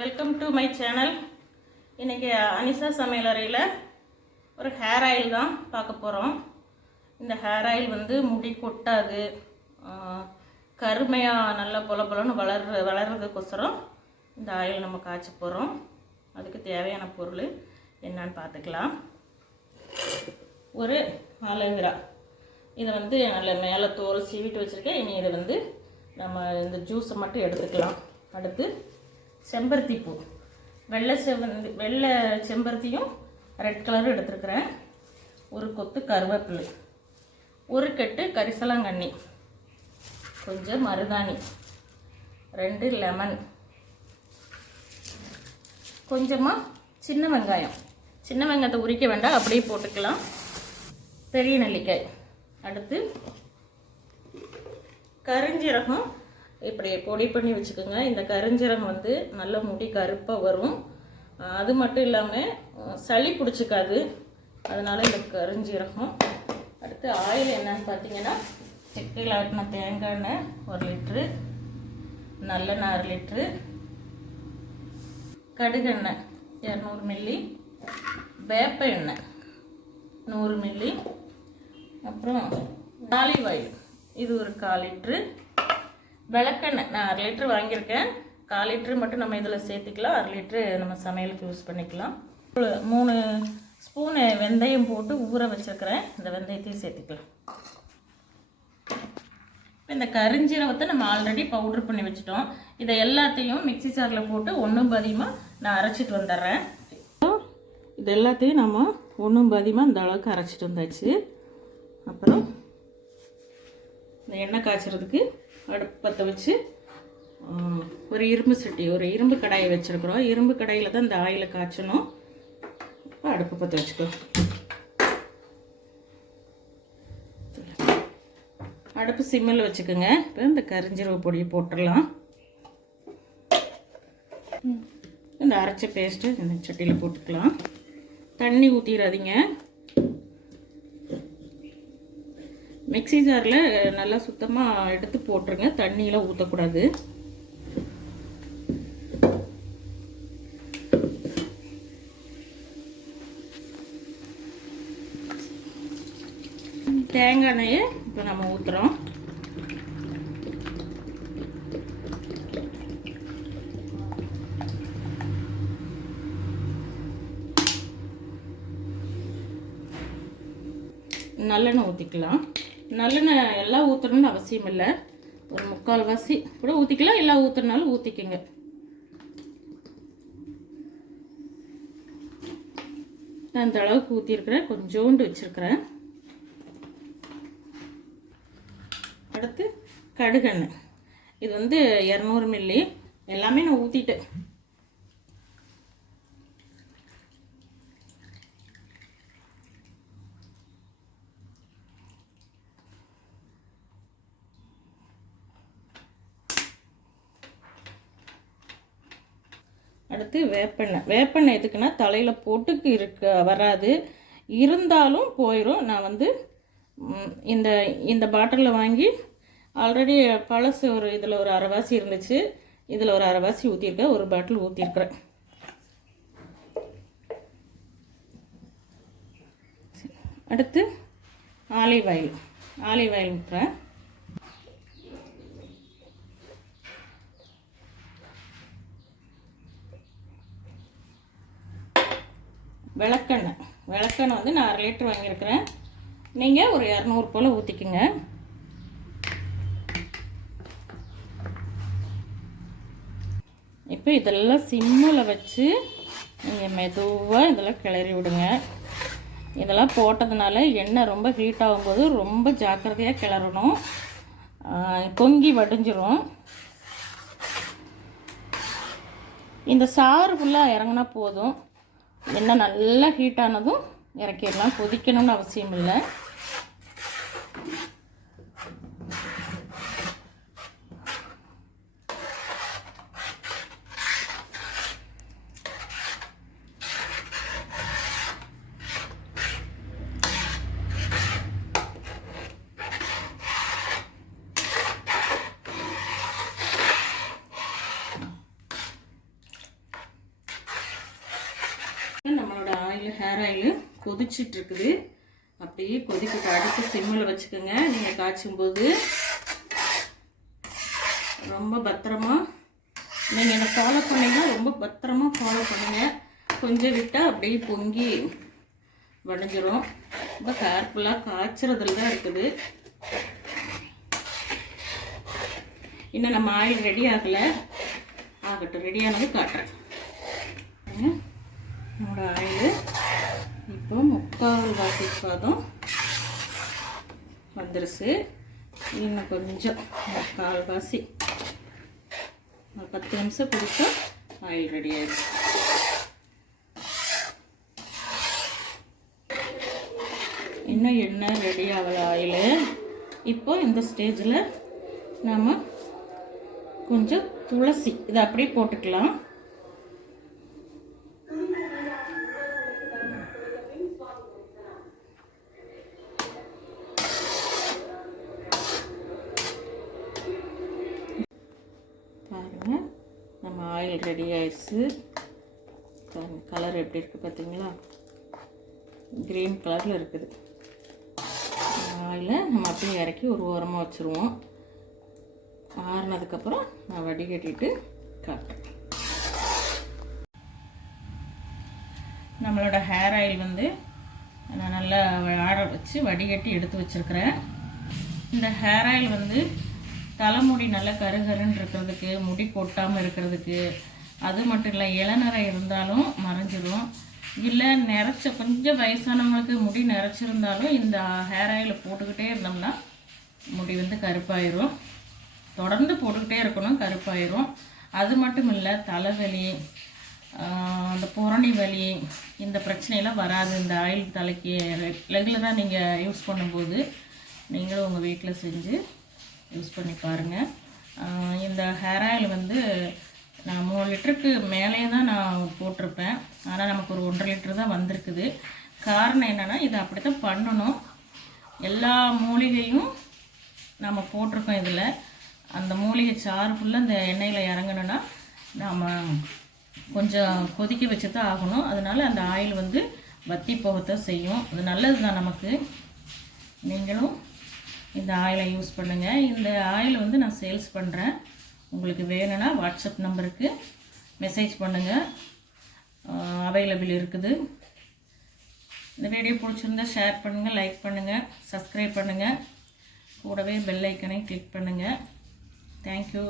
Welcome to my channel. இன்றைக்கி அனிஷா சமையலறையில் ஒரு ஹேர் ஆயில் தான் பார்க்க போகிறோம். இந்த ஹேர் ஆயில் வந்து முடி கொட்டாது, கருமையாக நல்லா பொலன்னு வளர்கிறதுக்கோசரம் இந்த ஆயில் நம்ம காய்ச்ச போகிறோம். அதுக்கு தேவையான பொருள் என்னன்னு பார்த்துக்கலாம். ஒரு அலோவேரா, இதை வந்து நல்ல மேலே தோல் சீவிட்டு வச்சுருக்கேன். இனி இதை வந்து நம்ம இந்த ஜூஸை மட்டும் எடுத்துக்கலாம். அடுத்து செம்பருத்தி பூ, வெள்ளை செம்பருத்தியும் ரெட் கலரும் எடுத்துருக்கிறேன். ஒரு கொத்து கருவேப்பிலை, ஒரு கட்டு கரிசலாங்கண்ணி, கொஞ்சம் மருதாணி, 2 லெமன், கொஞ்சமாக சின்ன வெங்காயம். சின்ன வெங்காயத்தை உரிக்க வேண்டாம், அப்படியே போட்டுக்கலாம். பெரிய நெல்லிக்காய். அடுத்து கருஞ்சீரகம் இப்படி பொடி பண்ணி வச்சுக்கோங்க. இந்த கருஞ்சீரகம் வந்து நல்ல முடி கருப்பாக வரும். அது மட்டும் இல்லாமல் சளி பிடிச்சிக்காது, அதனால் இந்த கருஞ்சீரகம். அடுத்து ஆயில் என்னன்னு பார்த்தீங்கன்னா, செக்கையில் ஆட்டின தேங்காய் எண்ணெய் 1 லிட்ரு, நல்லெண்ணெய் 1/2 லிட்ரு, கடுகெண்ணெய் 200 மில்லி, வேப்ப எண்ணெய் 100 மில்லி, அப்புறம் ஆலிவ் ஆயில் இது ஒரு 1/4 லிட்ரு, விளக்கெண்ணெய் நான் 1/2 லிட்ரு வாங்கியிருக்கேன். 1/4 லிட்ரு மட்டும் நம்ம இதில் சேர்த்துக்கலாம். 1/2 லிட்ரு நம்ம சமையலுக்கு யூஸ் பண்ணிக்கலாம். 3 ஸ்பூனு வெந்தயம் போட்டு ஊற வச்சுருக்கிறேன். இந்த வெந்தயத்தையும் சேர்த்துக்கலாம். இந்த கருஞ்சீரகத்தை நம்ம ஆல்ரெடி பவுட்ரு பண்ணி வச்சுட்டோம். இதை எல்லாத்தையும் மிக்சி ஜாரில் போட்டு ஒன்றும் பாதியமாக நான் அரைச்சிட்டு வந்துடுறேன். இது எல்லாத்தையும் நம்ம ஒன்றும் பாதியமாக இந்த அளவுக்கு அரைச்சிட்டு வந்தாச்சு. அப்புறம் இந்த எண்ணெய் காய்ச்சறதுக்கு அடுப்பு பற்ற வச்சு ஒரு இரும்பு சட்டி, ஒரு இரும்பு கடாயை வச்சுருக்குறோம். இரும்பு கடாயில் தான் இந்த ஆயிலை காய்ச்சணும். அடுப்பு பற்ற வச்சுக்கோ. அடுப்பு சிம்மில் வச்சுக்கோங்க. இப்போ இந்த கரிஞ்சீரக பொடியை போட்டுடலாம். இந்த அரைச்ச பேஸ்ட்டு இந்த சட்டியில் போட்டுக்கலாம். தண்ணி ஊற்றிடாதீங்க. மிக்சி ஜாரில் நல்லா சுத்தமாக எடுத்து போட்டுருங்க, தண்ணியெலாம் ஊற்றக்கூடாது. தேங்காய் எண்ணெயை இப்போ நம்ம ஊற்றுறோம். நல்லெண்ணெய் ஊற்றிக்கலாம். நல்லெண்ணெய் எல்லாம் ஊற்றணும்னு அவசியம் இல்லை, ஒரு 3/4 வாசி கூட ஊற்றிக்கலாம். எல்லாம் ஊற்றுனாலும் ஊற்றிக்கங்க. நான் இந்த அளவுக்கு ஊற்றிருக்கிறேன், கொஞ்சோண்டு வச்சுருக்கிறேன். அடுத்து கடுகெண்ணெய், இது வந்து 200 மில்லி. எல்லாமே நான் ஊற்றிட்டேன். அடுத்து வேப்பெண்ணெய். வேப்பெண்ணெய் எதுக்குன்னா தலையில் பொட்டுக்கு வராது, இருந்தாலும் போயிடும். நான் வந்து இந்த பாட்டிலில் வாங்கி ஆல்ரெடி பழசு ஒரு இதில் ஒரு அரைவாசி இருந்துச்சு, இதில் ஒரு அரைவாசி ஊற்றிருக்கேன். ஒரு பாட்டில் ஊற்றிருக்கிறேன். அடுத்து ஆலிவ் ஆயில் ஊற்றுறேன். விளக்கெண்ணெய் வந்து நான் 1/2 லிட்டர் வாங்கியிருக்கிறேன். நீங்கள் ஒரு 200 போல் ஊற்றிக்குங்க. இப்போ இதெல்லாம் சிம்மில் வச்சு நீங்கள் மெதுவாக இதெல்லாம் கிளறி விடுங்க. இதெல்லாம் போட்டதுனால எண்ணெய் ரொம்ப ஹீட் ஆகும்போது ரொம்ப ஜாக்கிரதையாக கிளறணும், பொங்கி வடிஞ்சிரும். இந்த சாறு ஃபுல்லாக இறங்கினா போதும். எண்ணெய் நல்லா ஹீட் ஆனதும் இறக்கிடலாம், கொதிக்கணும்னு அவசியம் இல்லை. ஹேர் ஆயில் கொதிச்சிட்டு இருக்குது. அப்படியே கொதிக்கிட்டு அடுத்து சிம்மில் வச்சுக்கோங்க. நீங்கள் காய்ச்சும் போது ரொம்ப பத்திரமா நீங்கள் என்னை ஃபாலோ பண்ணிங்கன்னா ரொம்ப பத்திரமா ஃபாலோ பண்ணுங்கள். கொஞ்சம் விட்டால் அப்படியே பொங்கி வடிஞ்சிரும். ரொம்ப கேர்ஃபுல்லாக காய்ச்சறதுல தான் இருக்குது. இன்னும் நம்ம ஆயில் ரெடி ஆகலை, ஆகட்டும். ரெடியானது காட்டுறேன். நம்மளோட ஆயில் இப்போ 3/4 பாதம் வந்துருச்சு. இன்னும் கொஞ்சம் 3/4 10 நிமிஷம் கொடுத்தா ஆயில் ரெடி ஆயிடுச்சு. இன்னும் எண்ணெய் ரெடி ஆகலை ஆயில். இப்போ இந்த ஸ்டேஜில் நாம் கொஞ்சம் துளசி இதை அப்படியே போட்டுக்கலாம். பாருங்கள், நம்ம ஆயில் ரெடி ஆயிடுச்சு. கலர் எப்படி இருக்குது பார்த்தீங்களா? க்ரீன் கலரில் இருக்குது. ஆயிலை நம்ம அப்படியே இறக்கி ஒரு ஓரமாக வச்சுருவோம். ஆறுனதுக்கப்புறம் நான் வடிகட்டிட்டு காட்டுறேன். நம்மளோட ஹேர் ஆயில் வந்து நான் நல்லா ஆற வச்சு வடிகட்டி எடுத்து வச்சுருக்கிறேன். இந்த ஹேர் ஆயில் வந்து தலைமுடி நல்லா கருகருன்னு இருக்கிறதுக்கு, முடி கொட்டாமல் இருக்கிறதுக்கு, அது மட்டும் இல்லை இளநரை இருந்தாலும் மறைஞ்சிடும். இல்லை கொஞ்சம் வயசானவங்களுக்கு முடி நிறைச்சிருந்தாலும் இந்த ஹேர் ஆயிலை போட்டுக்கிட்டே இருந்தோம்னா முடி வந்து கருப்பாயிரும். தொடர்ந்து போட்டுக்கிட்டே இருக்கணும், கருப்பாயிரும். அது மட்டும் இல்லை தலைவலி, அந்த புரணி வலி, இந்த பிரச்சனையெல்லாம் வராது. இந்த ஆயில் தலைக்கு ரெகுலராக நீங்கள் யூஸ் பண்ணும்போது நீங்களும் உங்கள் வீட்டில் செஞ்சு யூஸ் பண்ணி பாருங்கள். இந்த ஹேர் ஆயில் வந்து நான் 3 லிட்டருக்கு மேலேயே தான் நான் போட்டிருப்பேன். ஆனால் நமக்கு ஒரு 1.5 லிட்டர் தான் வந்திருக்குது. காரணம் என்னென்னா இதை அப்படி தான் பண்ணணும். எல்லா மூலிகையும் நம்ம போட்டிருக்கோம் இதில். அந்த மூலிகை சாறு ஃபுல்லாக இந்த எண்ணெயில் இறங்கணுன்னா நாம் கொஞ்சம் கொதிக்க வச்சு தான் ஆகணும். அதனால் அந்த ஆயில் வந்து வற்றி போகத்தான் செய்யும். அது நல்லது தான் நமக்கு. நீங்களும் இந்த ஆயிலை யூஸ் பண்ணுங்கள். இந்த ஆயில் வந்து நான் சேல்ஸ் பண்ணுறேன். உங்களுக்கு வேணும்னா வாட்ஸ்அப் நம்பருக்கு மெசேஜ் பண்ணுங்கள், அவைலபிள் இருக்குது. இந்த வீடியோ பிடிச்சிருந்தா ஷேர் பண்ணுங்கள், லைக் பண்ணுங்கள், சப்ஸ்கிரைப் பண்ணுங்கள். கூடவே பெல் ஐக்கனை கிளிக் பண்ணுங்கள். தேங்க்யூ.